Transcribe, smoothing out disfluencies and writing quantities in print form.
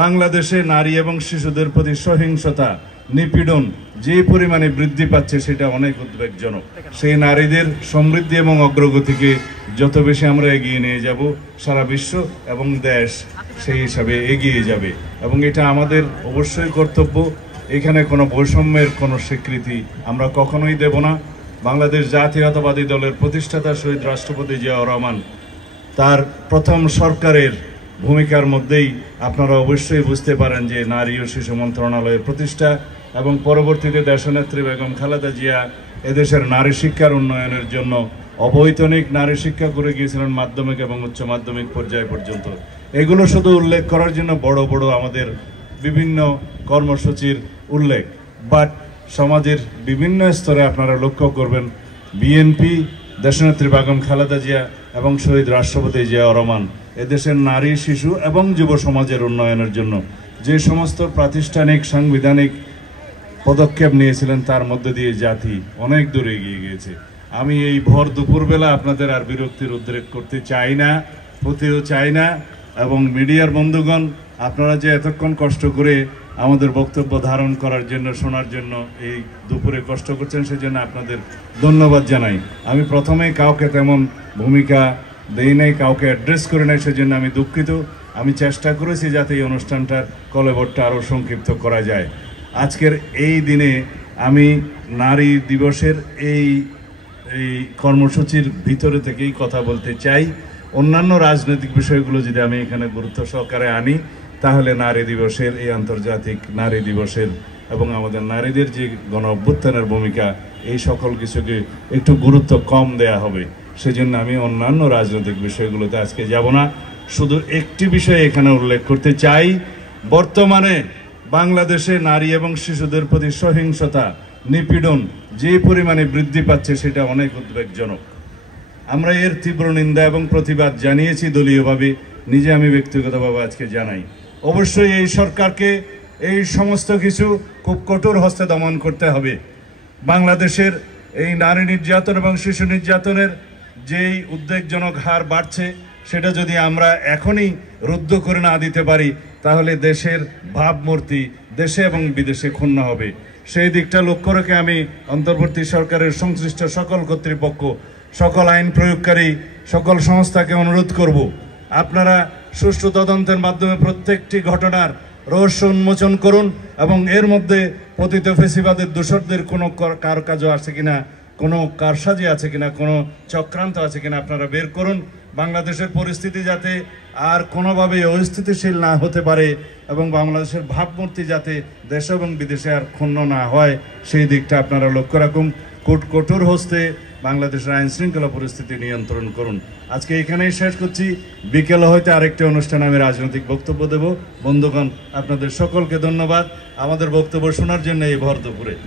বাংলাদেশে নারী এবং শিশুদের প্রতি সহিংসতা নিপীড়ন যে পরিমাণে বৃদ্ধি পাচ্ছে সেটা অনেক উদ্বেগজনক। সেই নারীদের সমৃদ্ধি এবং অগ্রগতিকে যত বেশি আমরা এগিয়ে নিয়ে যাব, সারা বিশ্ব এবং দেশ সেই হিসাবে এগিয়ে যাবে এবং এটা আমাদের অবশ্যই কর্তব্য। এখানে কোনো বৈষম্যের কোনো স্বীকৃতি আমরা কখনোই দেব না। বাংলাদেশ জাতীয়তাবাদী দলের প্রতিষ্ঠাতা শহীদ রাষ্ট্রপতি জিয়াউর রহমান তার প্রথম সরকারের ভূমিকার মধ্যেই আপনারা অবশ্যই বুঝতে পারেন যে নারী ও শিশু মন্ত্রণালয়ের প্রতিষ্ঠা এবং পরবর্তীতে দেশনেত্রী বেগম খালেদা জিয়া এদেশের নারী শিক্ষার উন্নয়নের জন্য অবৈতনিক নারী শিক্ষা করে গিয়েছিলেন মাধ্যমিক এবং উচ্চ মাধ্যমিক পর্যায় পর্যন্ত। এগুলো শুধু উল্লেখ করার জন্য বড় বড় আমাদের বিভিন্ন কর্মসূচির উল্লেখ, বাট সমাজের বিভিন্ন স্তরে আপনারা লক্ষ্য করবেন বিএনপি, দেশনেত্রী বেগম খালেদা জিয়া এবং শহীদ রাষ্ট্রপতি জিয়াউর রহমান এদেশের নারী, শিশু এবং যুব সমাজের উন্নয়নের জন্য যে সমস্ত প্রাতিষ্ঠানিক সাংবিধানিক পদক্ষেপ নিয়েছিলেন তার মধ্যে দিয়ে জাতি অনেক দূর এগিয়ে গিয়েছে। আমি এই ভর দুপুরবেলা আপনাদের আর বিরক্তির উদ্রেক করতে চাই না, হতেও চাই না। এবং মিডিয়ার বন্ধুগণ, আপনারা যে এতক্ষণ কষ্ট করে আমাদের বক্তব্য ধারণ করার জন্য, শোনার জন্য এই দুপুরে কষ্ট করছেন, সেজন্য আপনাদের ধন্যবাদ জানাই। আমি প্রথমেই কাউকে তেমন ভূমিকা দেই নাই, কাউকে অ্যাড্রেস করে নাই, সেজন্য আমি দুঃখিত। আমি চেষ্টা করেছি যাতে এই অনুষ্ঠানটার কলেবরটা আরও সংক্ষিপ্ত করা যায়। আজকের এই দিনে আমি নারী দিবসের এই কর্মসূচির ভিতরে থেকেই কথা বলতে চাই। অন্যান্য রাজনৈতিক বিষয়গুলো যদি আমি এখানে গুরুত্ব সহকারে আনি, তাহলে নারী দিবসের, এই আন্তর্জাতিক নারী দিবসের এবং আমাদের নারীদের যে গণ অভ্যুত্থানের ভূমিকা, এই সকল কিছুকে একটু গুরুত্ব কম দেয়া হবে। সেজন্য আমি অন্যান্য রাজনৈতিক বিষয়গুলোতে আজকে যাব না। শুধু একটি বিষয় এখানে উল্লেখ করতে চাই। বর্তমানে বাংলাদেশে নারী এবং শিশুদের প্রতি সহিংসতা নিপীড়ন যে পরিমাণে বৃদ্ধি পাচ্ছে সেটা অনেক উদ্বেগজনক। আমরা এর তীব্র নিন্দা এবং প্রতিবাদ জানিয়েছি দলীয়ভাবে, নিজে আমি ব্যক্তিগতভাবে আজকে জানাই। অবশ্যই এই সরকারকে এই সমস্ত কিছু খুব কঠোর হস্তে দমন করতে হবে। বাংলাদেশের এই নারী নির্যাতন এবং শিশু নির্যাতনের যেই উদ্বেগজনক হার বাড়ছে, সেটা যদি আমরা এখনই রুদ্ধ করে না দিতে পারি, তাহলে দেশের ভাবমূর্তি দেশে এবং বিদেশে ক্ষুণ্ণ হবে। সেই দিকটা লক্ষ্য রেখে আমি অন্তর্বর্তী সরকারের সংশ্লিষ্ট সকল কর্তৃপক্ষ, সকল আইন প্রয়োগকারী, সকল সংস্থাকে অনুরোধ করব, আপনারা সুষ্ঠু তদন্তের মাধ্যমে প্রত্যেকটি ঘটনার রহস্য উন্মোচন করুন এবং এর মধ্যে পতিত ফেসিবাদের দোষরদের কোনো কারুকার্য আছে কিনা, কোনো কারসাজি আছে কিনা, কোনো চক্রান্ত আছে কিনা আপনারা বের করুন। বাংলাদেশের পরিস্থিতি যাতে আর কোনোভাবেই অস্থিতিশীল না হতে পারে এবং বাংলাদেশের ভাবমূর্তি যাতে দেশ এবং বিদেশে আর ক্ষুণ্ণ না হয়, সেই দিকটা আপনারা লক্ষ্য রাখুন। কঠোর হস্তে বাংলাদেশের আইন শৃঙ্খলা পরিস্থিতি নিয়ন্ত্রণ করুন। আজকে এখানেই শেষ করছি। বিকেলে হয়তো আরেকটি অনুষ্ঠানে আমি রাজনৈতিক বক্তব্য দেব। বন্ধুগণ, আপনাদের সকলকে ধন্যবাদ আমাদের বক্তব্য শোনার জন্য এই ভর দুপুরে।